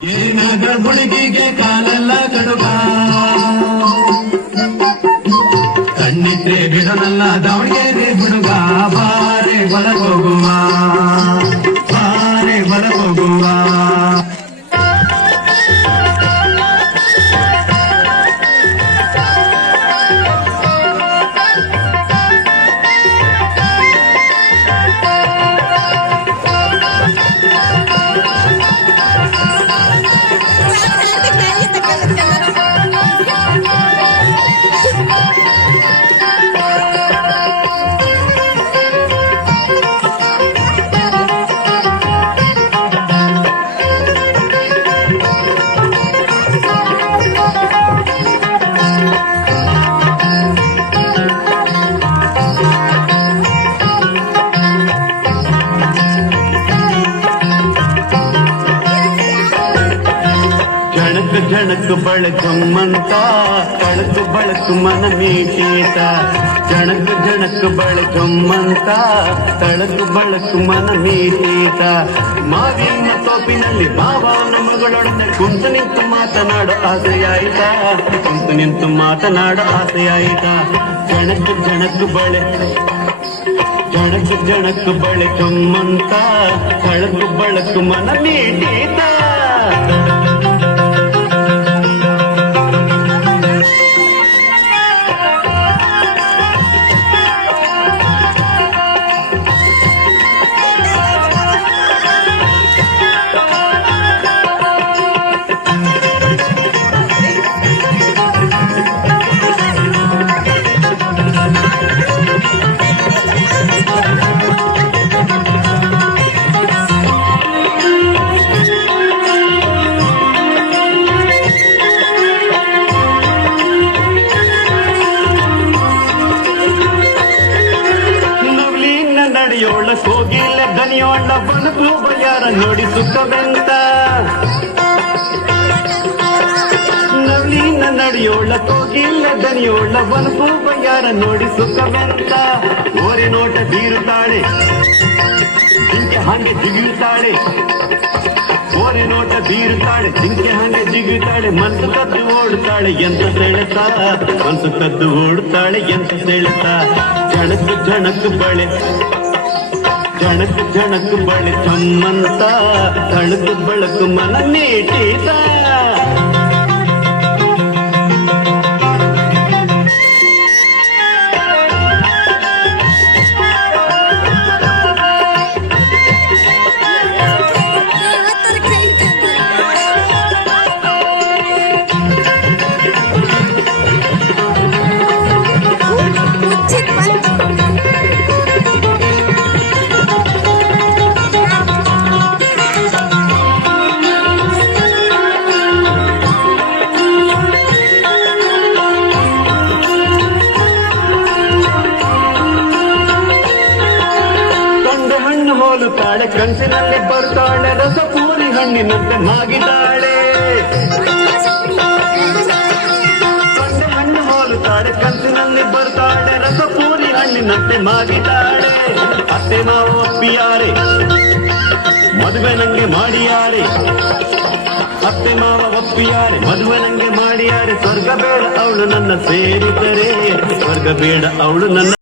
ಏನಾಗ ಹುಡುಗಿಗೆ ಕಾಲೆಲ್ಲ ಕಡುಗ ಕಣ್ಣಿಟ್ರೆ ಬಿಡೋನಲ್ಲ ದಾವಣಗೆರೆ ಹುಡುಗ ಬಾರೆ ಹೊರಗೋಗುವ ಬಾರೆ ಹೊರಗೋಗುವ జణకు బళకమ్మంత కళకు బళకు మన మీటేత జణకు బళకమ్మంತ కళకు బళకు మన మీಟೇತ ಮಾವಿನ ತೋಪಿನಲ್ಲಿ ಭಾವನ ಮಗಳೊಡನೆ ಕುಂತು ನಿಂತು ಮಾತನಾಡೋ ಆಸೆಯಾಯಿತ ಕುಂತು ನಿಂತು ಮಾತನಾಡೋ ಆಸೆಯಾಯಿತ ಜಣಕು ಬಳೆ ಜಣಕು ಬಳೆಕಮ್ಮಂತ ಕಳಕು ಬಳಕು ಮನ ಮೀಟೇತ ನಡೆಯೋಳ ಕೋಗಿಲೆ ದನಿಯೋಳ ಬನಕು ಬಯಾರ ನೋಡಿ ಸುಖವೆಂತ ನವಲೀನ ನಡೆಯೋಳ ಕೋಗಿಲೆ ದನಿಯೋಳ ಬನಕು ಬಯಾರ ನೋಡಿ ಸುಖವೆಂತ ಓರೆ ನೋಟ ಬೀರುತ್ತಾಳೆ ಜಿಂಕೆ ಹಾಗೆ ಜಿಗಿಯುತ್ತಾಳೆ ಓರೆ ನೋಟ ಬೀರುತ್ತಾಳೆ ಜಿಂಕೆ ಹಾಗೆ ಜಿಗಿಯುತ್ತಾಳೆ ಮನಸ್ಸು ಕದ್ದು ಓಡುತ್ತಾಳೆ ಎಂತ ಸೆಳೆತ ಮನಸ್ಸು ಕದ್ದು ಓಡುತ್ತಾಳೆ ಎಂತ ಸೆಳೆತ ಜಣಕು ಬಳೆ ಜಣಕು ಬಳೆ ಚಮ್ಮಂತ ತಳಕು ಬಳಕು ಮನ ನೀಟೀತ ಹೋಲುತ್ತಾಳೆ ಕನಸಿನಲ್ಲಿ ಬರ್ತಾಳೆ ರಸಪೂರಿ ಹಣ್ಣಿನಂತೆ ಮಾಗಿದಾಳೆ ಹಣ್ಣು ಹೋಲುತ್ತಾಳೆ ಕನಸಿನಲ್ಲಿ ಬರ್ತಾಳೆ ರಸಪೂರಿ ಹಣ್ಣಿನಂತೆ ಮಾಗಿದಾಳೆ ಅತ್ತೆ ಮಾವ ಒಪ್ಪಿಯಾರೆ ಮದುವೆ ನಂಗೆ ಮಾಡಿಯಾರೆ ಅತ್ತೆ ಮಾವ ಒಪ್ಪಿಯಾರೆ ಮದುವೆ ನಂಗೆ ಮಾಡಿಯಾರೆ ಸ್ವರ್ಗ ಬೇಡ ಅವಳು ನನ್ನ ಸೇರಿದರೆ ಸ್ವರ್ಗ ಬೇಡ ಅವಳು ನನ್ನ